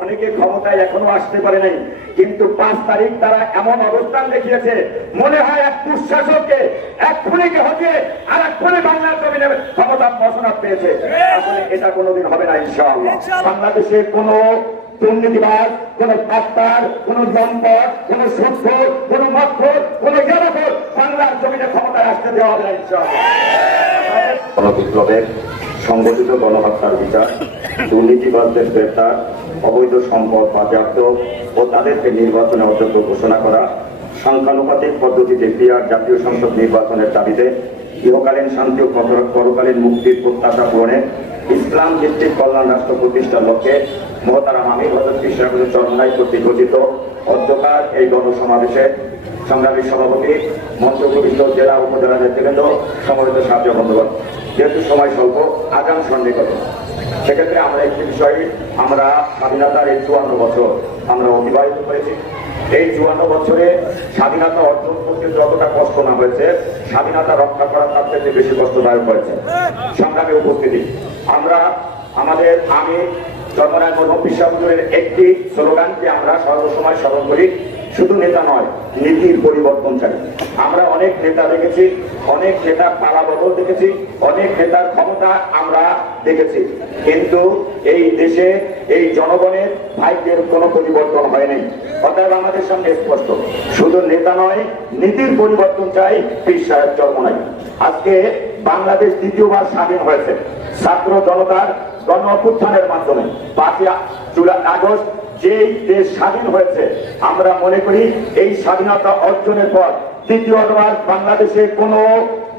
অনেকে ক্ষমতায় এখনও আসতে পারে নাই কিন্তু পাঁচ তারিখ তারা এমন অবস্থান দেখিয়েছে মনে হয় এক দুঃশাসককে এক খুনিকে হচ্ছে আর এক খুনি বাংলার জমিনে ক্ষমতা বসনা পেয়েছে। আসলে এটা কোনোদিন হবে না ইনশাআল্লাহ। বাংলাদেশে কোনো দুর্নীতিবাদ কোন ডাক্তার কোন জম্পট কোন সূত্র কোন মক্ষর কোন জনপদ বাংলার জমিনে ক্ষমতায় আসতে দেওয়া হবে না ইনশাআল্লাহ। গণবিপ্লবের সংগঠিত গণহত্যার বিচার দুর্নীতিবাদদের গ্রেপ্তার, অবৈধ সম্পদ বাজেয়াপ্ত ও তাদেরকে নির্বাচনে অযোগ্য ঘোষণা করা। সংখ্যানুপাতিক পদ্ধতিতে পিয়ার জাতীয় সংসদ নির্বাচনের দাবিতে ইহকালীন শান্তি ও পর- পরকালীন মুক্তির প্রত্যাশা পূরণে ইসলাম ভিত্তিক কল্যাণ রাষ্ট্র প্রতিষ্ঠার লক্ষ্যে মহতারাম আমির হজরত কৃষ্ণাগুলি চরমনাই কর্তৃক ঘোষিত অধ্যকার এই গণসমাবেশে সংগ্রামী সভাপতি মঞ্চপ্রবিষ্ট জেলা উপজেলা নেতৃবৃন্দ, সমবেত সাহায্য বন্ধুগণ। যেহেতু সময় স্বল্প, আগাম সন্নিকট। সেক্ষেত্রে আমরা একটি বিষয় আমরা স্বাধীনতার এই চুয়ান্ন বছর আমরা অতিবাহিত করেছি। এই চুয়ান্ন বছরে স্বাধীনতা অর্জন করতে যতটা কষ্ট না হয়েছে, স্বাধীনতা রক্ষা করা তার থেকে বেশি কষ্টদায়ক হয়েছে। সংগ্রামে উপস্থিতি। আমরা, আমাদের আমি চন্দ্রায় মরহম বিশ্বাসের একটি স্লোগানকে আমরা সর্বসময় স্মরণ করি। শুধু নেতা নয়, নীতির পরিবর্তন চাই। আমরা অনেক নেতা দেখেছি, অনেক নেতার পালা বদল দেখেছি, অনেক নেতার ক্ষমতা আমরা দেখেছি। কিন্তু এই দেশে, এই জনগণের ভাগ্যের কোনো পরিবর্তন হয়নি অতএব আমাদের সামনে স্পষ্ট, শুধু নেতা নয়, নীতির পরিবর্তন চাই বিশ্বাস জন্ম নাই আজকে বাংলাদেশ দ্বিতীয়বার স্বাধীন হয়েছে। ছাত্র জনতার গণ অভ্যুত্থানের মাধ্যমে পাঁচই আগস্ট যেই দেশ স্বাধীন হয়েছে, আমরা মনে করি এই স্বাধীনতা অর্জনের পর দ্বিতীয়বার বাংলাদেশে কোন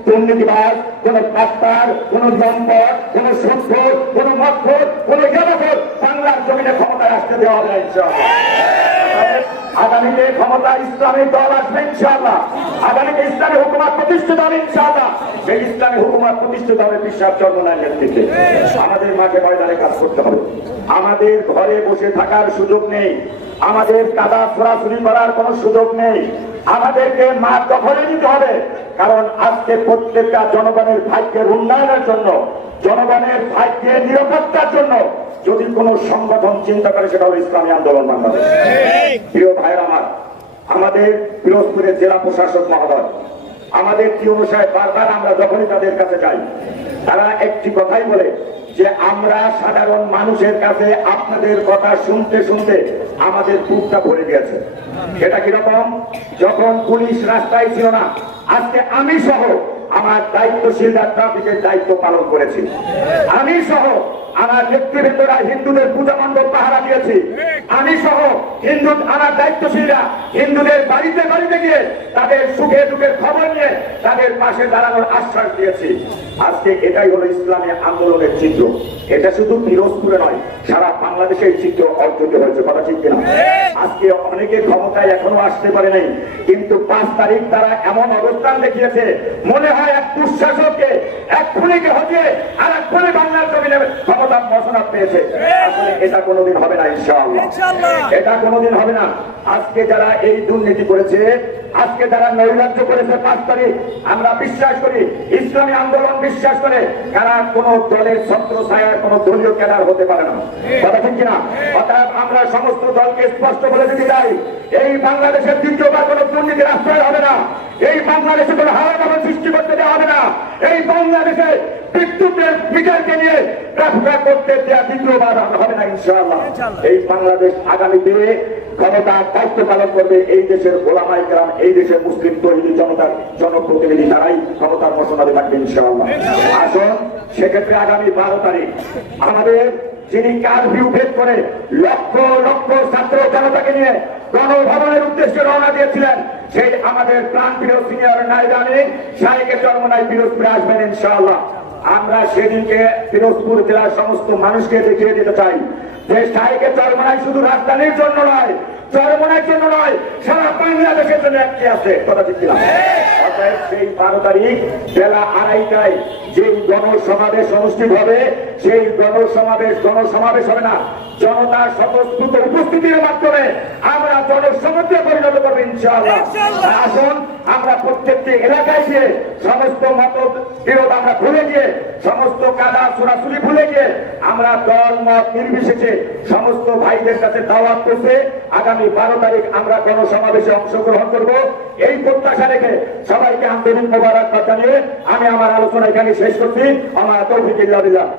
দুর্নীতিবাদ কোন ডাক্তার কোন জম্পট কোন সভ্য কোন মক্ষ কোন জনপদ বাংলার জমিনে ক্ষমতায় আসতে দেওয়া হবে। আগামীতে ক্ষমতা ইসলামী দল আসবে ইনশাআল্লাহ। আগামীতে ইসলামী হুকুমাত প্রতিষ্ঠিত হবে ইনশাআল্লাহ। সেই ইসলামী হুকুমাত প্রতিষ্ঠিত হবে বিশ্বাস চন্দ্রনায় নেতৃত্বে আমাদের মাঠে ময়দানে কাজ করতে হবে। আমাদের ঘরে বসে থাকার সুযোগ নেই। আমাদের কাদা ছোড়াছুরি করার কোনো সুযোগ নেই। আমাদেরকে মাঠ দখলে নিতে হবে। কারণ আজকে প্রত্যেকটা জনগণের ভাগ্যের উন্নয়নের জন্য, জনগণের ভাগ্যের নিরাপত্তার জন্য যদি কোনো সংগঠন চিন্তা করে, সেটা হলো ইসলামী আন্দোলন বাংলাদেশ। প্রিয় ভাইয়ের আমার, আমাদের পিরোজপুরের জেলা প্রশাসক মহোদয়, আমাদের কি অনুসারে বারবার আমরা যখনই তাদের কাছে যাই, তারা একটি কথাই বলে যে, আমরা সাধারণ মানুষের কাছে আপনাদের কথা শুনতে শুনতে আমাদের বুকটা ভরে গেছে সেটা কীরকম? যখন পুলিশ রাস্তায় ছিল না, আজকে আমি সহ আমার দায়িত্বশীলরা ট্রাফিকের দায়িত্ব পালন করেছি। আমি সহ আমার নেতৃবৃন্দরা হিন্দুদের পূজা মণ্ডপ পাহারা দিয়েছি। আমি সহ হিন্দু আমার দায়িত্বশীলরা হিন্দুদের বাড়িতে বাড়িতে গিয়ে তাদের সুখে দুঃখের খবর নিয়ে তাদের পাশে দাঁড়ানোর আশ্বাস দিয়েছি। আজকে এটাই হলো ইসলামী আন্দোলনের চিত্র। এটা শুধু পিরোজপুরে নয়, সারা বাংলাদেশের চিত্র অর্জিত হয়েছে। কথা ঠিক কিনা? আজকে অনেকে ক্ষমতায় এখনও আসতে পারে নাই, কিন্তু পাঁচ তারিখ তারা এমন অবস্থান দেখিয়েছে, মনে হয় এক দুঃশাসককে, এক খুনিকে হচ্ছে আর এক খুনি বাংলার জমিনে ক্ষমতা বসনা পেয়েছে। এটা কোনোদিন হবে না ইনশাআল্লাহ। এটা কোনোদিন হবে না। আজকে যারা এই দুর্নীতি করেছে আজকে যারা নৈরাজ্য করেছে পাঁচ তারিখ আমরা বিশ্বাস করি ইসলামী আন্দোলন বিশ্বাস করে তারা কোন দলের ছত্র ছায়ার কোন দলীয় ক্যাডার হতে পারে না। কথা ঠিক কিনা? অর্থাৎ আমরা সমস্ত দলকে স্পষ্ট বলে দিতে চাই এই বাংলাদেশের দ্বিতীয়বার কোন দুর্নীতির আশ্রয় হবে না। এই বাংলাদেশে কোন হারাদামন সৃষ্টি করতে দেওয়া হবে না। এই বাংলাদেশে বিদ্যুতের মিটারকে নিয়ে ব্যবসা করতে দেওয়া দ্বিতীয়বার হবে না ইনশাআল্লাহ। এই বাংলাদেশ আগামী দিনে ক্ষমতা দায়িত্ব পালন করবে এই দেশের গোলামাই গ্রাম এই দেশের মুসলিম তৈরি জনতার জনপ্রতিনিধি তারাই ক্ষমতার মশনাতে থাকবে ইনশাআল্লাহ। আসুন সেক্ষেত্রে আগামী বারো তারিখ আমাদের যিনি কারভিউ ভেদ করে লক্ষ লক্ষ ছাত্র জনতাকে নিয়ে গণভবনের উদ্দেশ্যে রওনা দিয়েছিলেন সেই আমাদের প্রাণ প্রিয় সিনিয়র নাইদানি সাহেকে জন্ম নাই পিরোজপুরে আসবেন ইনশাআল্লাহ। আমরা সেদিনকে পিরোজপুর জেলার সমস্ত মানুষকে দেখিয়ে দিতে চাই। যে শাহেকে চরমনাই শুধু রাজধানীর জন্য নয় চরমনার জন্য নয় সারা বাংলাদেশের জন্য একটি আছে কথা? অতএব সেই বারো তারিখ বেলা আড়াইটায় যে গণসমাবেশ অনুষ্ঠিত হবে সেই গণসমাবেশ গণসমাবেশ হবে না জনতার স্বতঃস্ফূর্ত উপস্থিতির মাধ্যমে আমরা জনসমুদ্রে পরিণত করব ইনশাআল্লাহ আসুন আমরা প্রত্যেকটি এলাকায় গিয়ে সমস্ত মত বিরোধ আমরা ভুলে গিয়ে সমস্ত কাদা চোরাচুরি ভুলে গিয়ে আমরা দল মত নির্বিশেষে সমস্ত ভাইদের কাছে দাওয়াত করছে, আগামী বারো তারিখ আমরা গণসমাবেশে অংশগ্রহণ করব। এই প্রত্যাশা রেখে সবাইকে আন্তরিক মোবারক জানিয়ে আমি আমার আলোচনা এখানে শেষ করছি। আমার তৌফিক